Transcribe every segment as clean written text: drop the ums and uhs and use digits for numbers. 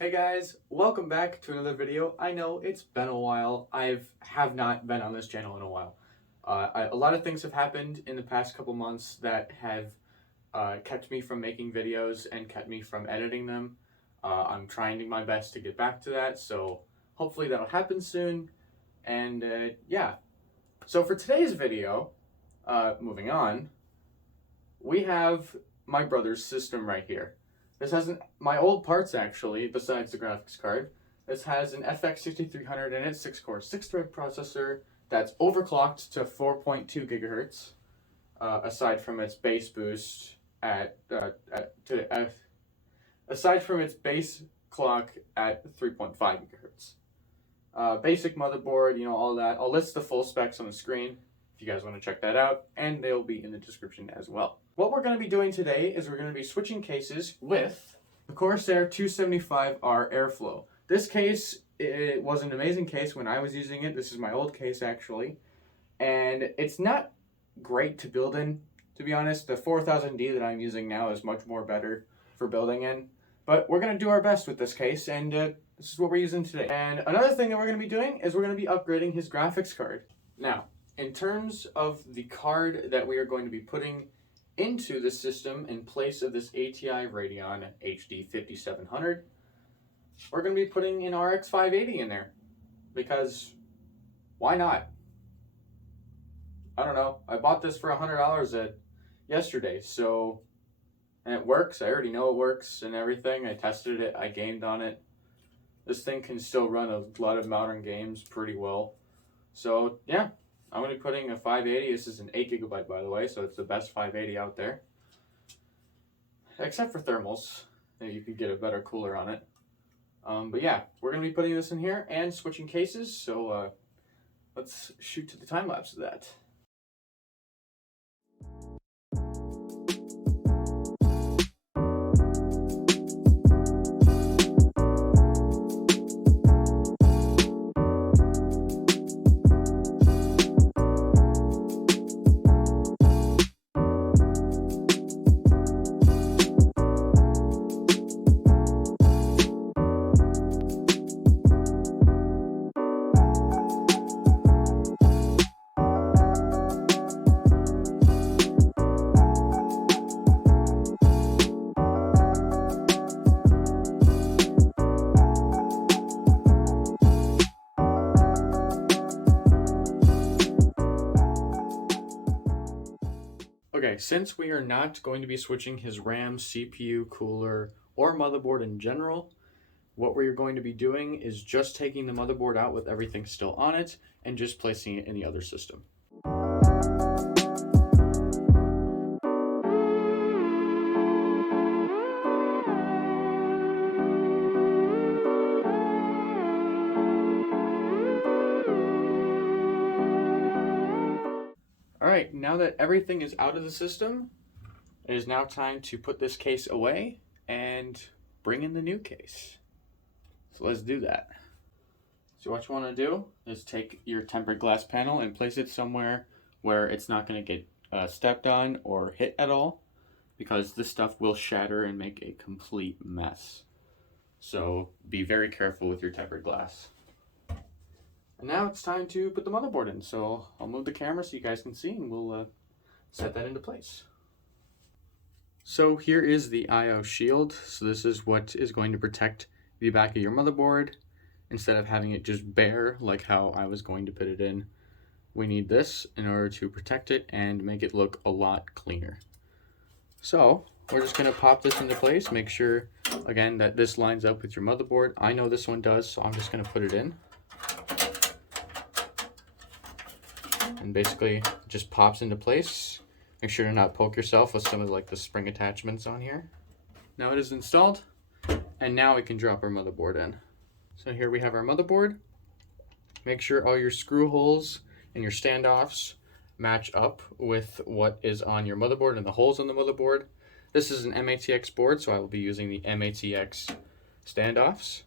Hey guys, welcome back to another video. I know it's been a while. Have not been on this channel in a while. A lot of things have happened in the past couple months that have kept me from making videos and kept me from editing them. I'm trying my best to get back to that, so hopefully that'll happen soon. And yeah, so for today's video, moving on, we have my brother's system right here. This has my old parts actually, besides the graphics card. This has an FX 6300 in it, 6-core, 6-thread processor that's overclocked to 4.2 gigahertz. Aside from its base boost aside from its base clock at 3.5 gigahertz. Basic motherboard, all that. I'll list the full specs on the screen if you guys want to check that out, and they'll be in the description as well. What we're going to be doing today is we're going to be switching cases with the Corsair 275R Airflow. This case, it was an amazing case when I was using it. This is my old case actually, and it's not great to build in, to be honest. The 4000D that I'm using now is much more better for building in, but we're going to do our best with this case, and this is what we're using today. And another thing that we're going to be doing is we're going to be upgrading his graphics card. Now, in terms of the card that we are going to be putting into the system in place of this ATI Radeon HD 5700, we're going to be putting an RX 580 in there, because why not? I don't know. I bought this for $100 yesterday, and it works. I already know it works and everything. I tested it. I gamed on it. This thing can still run a lot of modern games pretty well. So yeah, I'm going to be putting a 580. This is an 8GB, by the way, so it's the best 580 out there. Except for thermals. You could get a better cooler on it. But yeah, we're going to be putting this in here and switching cases, so let's shoot to the time-lapse of that. Okay, since we are not going to be switching his RAM, CPU, cooler, or motherboard in general, what we're going to be doing is just taking the motherboard out with everything still on it and just placing it in the other system. Alright, now that everything is out of the system, it is now time to put this case away and bring in the new case. So let's do that. So what you want to do is take your tempered glass panel and place it somewhere where it's not going to get stepped on or hit at all, because this stuff will shatter and make a complete mess. So be very careful with your tempered glass. And now it's time to put the motherboard in. So I'll move the camera so you guys can see, and we'll set that into place. So here is the I/O shield. So this is what is going to protect the back of your motherboard. Instead of having it just bare like how I was going to put it in, we need this in order to protect it and make it look a lot cleaner. So we're just going to pop this into place. Make sure, again, that this lines up with your motherboard. I know this one does, so I'm just going to put it in. And basically just pops into place. Make sure to not poke yourself with some of the spring attachments on here. Now it is installed, and now we can drop our motherboard in. So here we have our motherboard. Make sure all your screw holes and your standoffs match up with what is on your motherboard and the holes on the motherboard. This is an MATX board, so I will be using the MATX standoffs.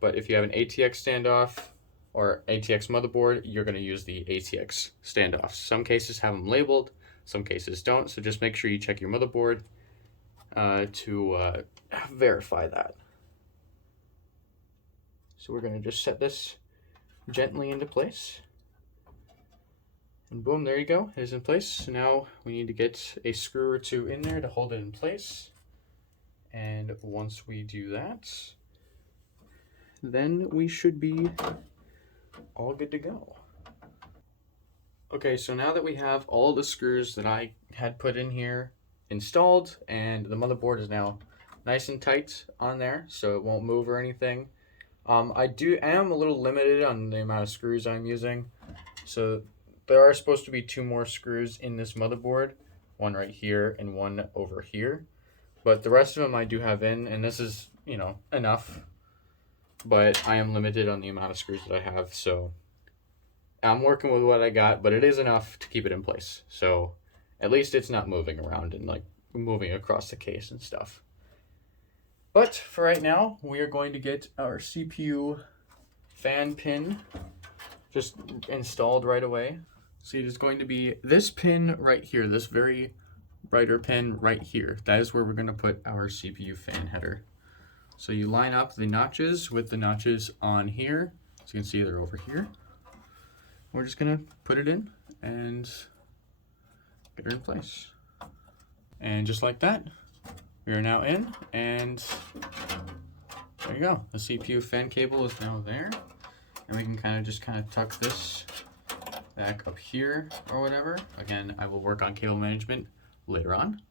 But if you have an ATX standoff or ATX motherboard, you're going to use the ATX standoffs. Some cases have them labeled, some cases don't, so just make sure you check your motherboard to verify that. So we're going to just set this gently into place. And boom, there you go. It is in place. So now we need to get a screw or two in there to hold it in place. And once we do that, then we should be all good to go. Okay, so now that we have all the screws that I had put in here installed, and the motherboard is now nice and tight on there, so it won't move or anything. I am a little limited on the amount of screws I'm using. So there are supposed to be 2 more screws in this motherboard, one right here and one over here. But the rest of them I do have in, and this is, you know, enough. But I am limited on the amount of screws that I have, so I'm working with what I got, but it is enough to keep it in place. So at least it's not moving around and like moving across the case and stuff. But for right now, we are going to get our CPU fan pin just installed right away. So it is going to be this pin right here, this very brighter pin right here. That is where we're going to put our CPU fan header. So you line up the notches with the notches on here. So you can see they're over here. We're just going to put it in and get it in place. And just like that, we are now in, and there you go. The CPU fan cable is now there. And we can kind of tuck this back up here or whatever. Again, I will work on cable management later on.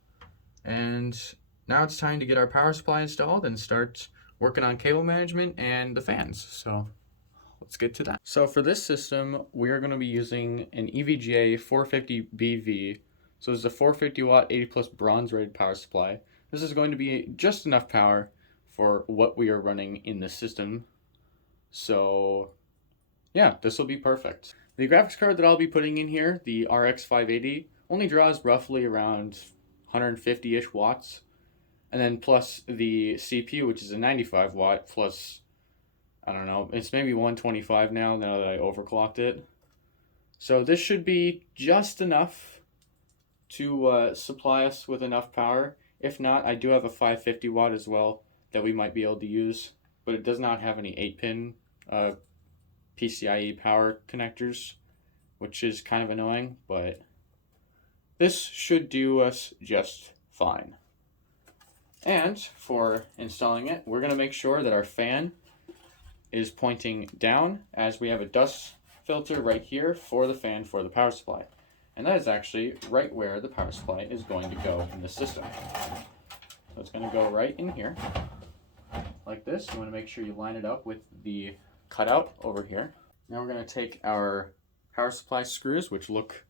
And now it's time to get our power supply installed and start working on cable management and the fans. So let's get to that. So for this system, we are going to be using an EVGA 450BV. So it's a 450 watt 80 plus bronze rated power supply. This is going to be just enough power for what we are running in the system. So yeah, this will be perfect. The graphics card that I'll be putting in here, the RX 580, only draws roughly around 150-ish watts. And then plus the CPU, which is a 95 watt, plus, I don't know, it's maybe 125 now that I overclocked it. So this should be just enough to supply us with enough power. If not, I do have a 550 watt as well that we might be able to use, but it does not have any 8-pin PCIe power connectors, which is kind of annoying, but this should do us just fine. And for installing it, we're going to make sure that our fan is pointing down, as we have a dust filter right here for the fan for the power supply. And that is actually right where the power supply is going to go in the system. So it's going to go right in here, like this. You want to make sure you line it up with the cutout over here. Now we're going to take our power supply screws, which look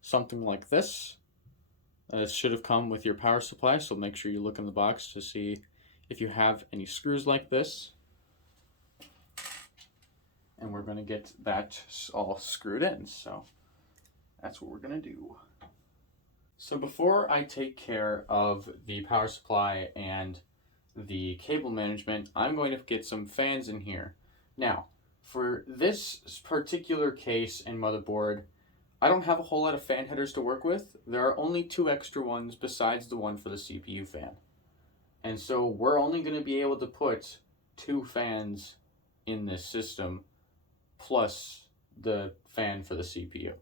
something like this. It should have come with your power supply, so make sure you look in the box to see if you have any screws like this. And we're going to get that all screwed in, so that's what we're going to do. So before I take care of the power supply and the cable management, I'm going to get some fans in here. Now, for this particular case and motherboard, I don't have a whole lot of fan headers to work with. There are only 2 extra ones besides the one for the CPU fan. And so we're only going to be able to put 2 fans in this system, plus the fan for the CPU.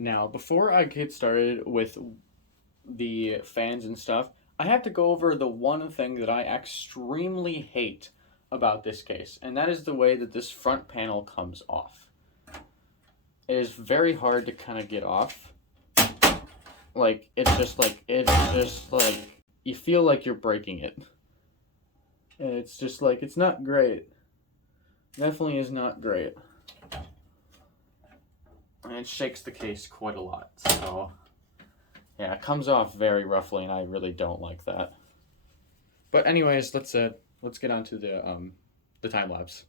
Now, before I get started with the fans and stuff, I have to go over the one thing that I extremely hate about this case, and that is the way that this front panel comes off. It is very hard to kind of get off. Like, it's just like, you feel like you're breaking it. And it's just like, it's not great. Definitely is not great. And it shakes the case quite a lot. So, yeah, it comes off very roughly, and I really don't like that. But anyways, let's get on to the time lapse.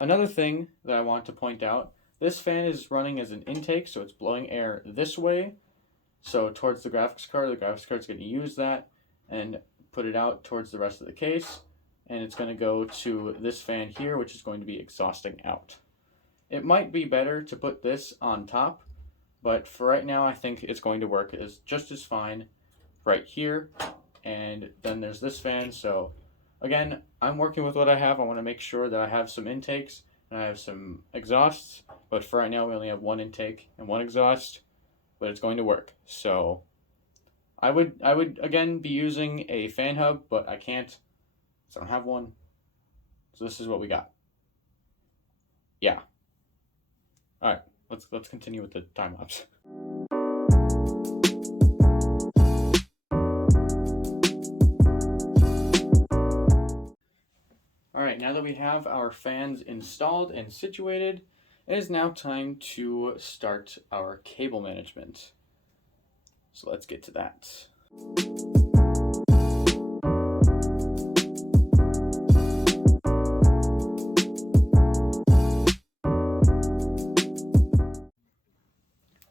Another thing that I want to point out, this fan is running as an intake, so it's blowing air this way, So towards the graphics card's going to use that and put it out towards the rest of the case, and it's going to go to this fan here, which is going to be exhausting out. It might be better to put this on top, but for right now I think it's going to work just as fine right here. And then there's this fan. So again, I'm working with what I have. I want to make sure that I have some intakes and I have some exhausts, but for right now we only have one intake and one exhaust, but it's going to work. So I would again be using a fan hub, but I can't, so I don't have one. So this is what we got. Yeah. All right, let's continue with the time lapse. All right, now that we have our fans installed and situated, it is now time to start our cable management. So let's get to that.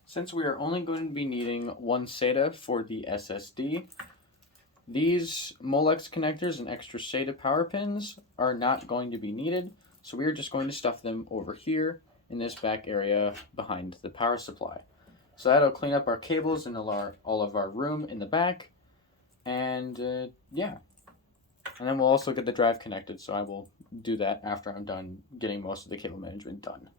Since we are only going to be needing one SATA for the SSD, these Molex connectors and extra SATA power pins are not going to be needed, so we are just going to stuff them over here in this back area behind the power supply. So that'll clean up our cables and all of our room in the back, and yeah. And then we'll also get the drive connected, so I will do that after I'm done getting most of the cable management done.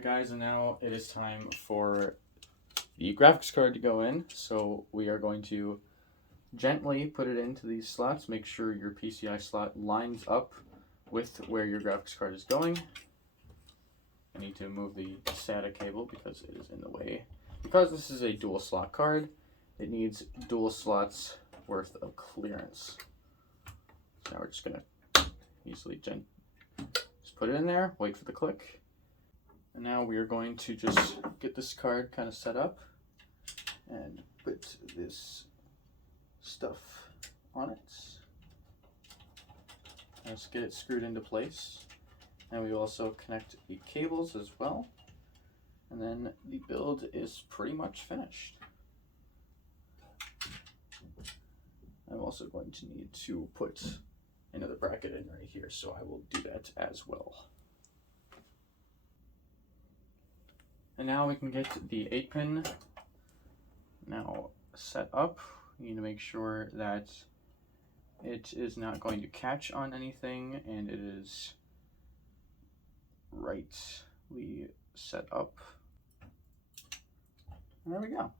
Guys, and now it is time for the graphics card to go in. So we are going to gently put it into these slots. Make sure your PCI slot lines up with where your graphics card is going. I need to move the SATA cable because it is in the way. Because this is a dual slot card, it needs dual slots worth of clearance. So now we're just gonna easily just put it in there, wait for the click. And now we are going to just get this card kind of set up and put this stuff on it. Let's get it screwed into place. And we also connect the cables as well. And then the build is pretty much finished. I'm also going to need to put another bracket in right here, so I will do that as well. And now we can get the 8-pin now set up. You need to make sure that it is not going to catch on anything and it is rightly set up. And there we go.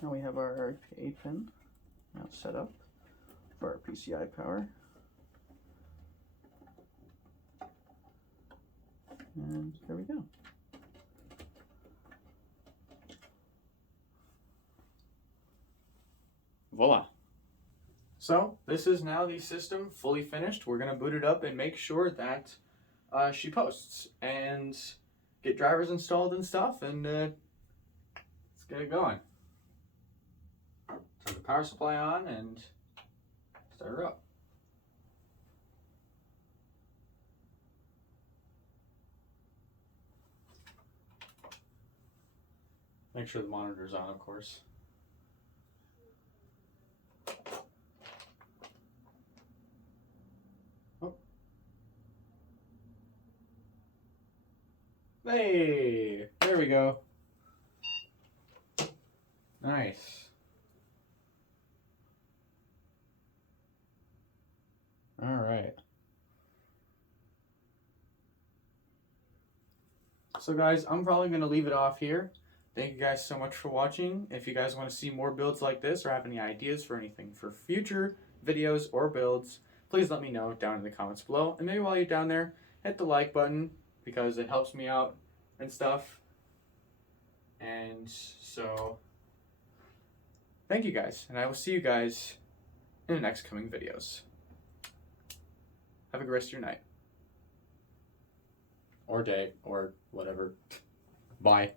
Now we have our 8-pin now set up for our PCI power. And there we go. Voila. So this is now the system fully finished. We're gonna boot it up and make sure that she posts and get drivers installed and stuff, and let's get it going. Turn the power supply on and start her up. Make sure the monitor's on, of course. Hey, there we go. Nice. All right. So guys, I'm probably going to leave it off here. Thank you guys so much for watching. If you guys want to see more builds like this or have any ideas for anything for future videos or builds, please let me know down in the comments below. And maybe while you're down there, hit the like button because it helps me out and stuff. And so, thank you guys. And I will see you guys in the next coming videos. Have a good rest of your night. Or day, or whatever. Bye.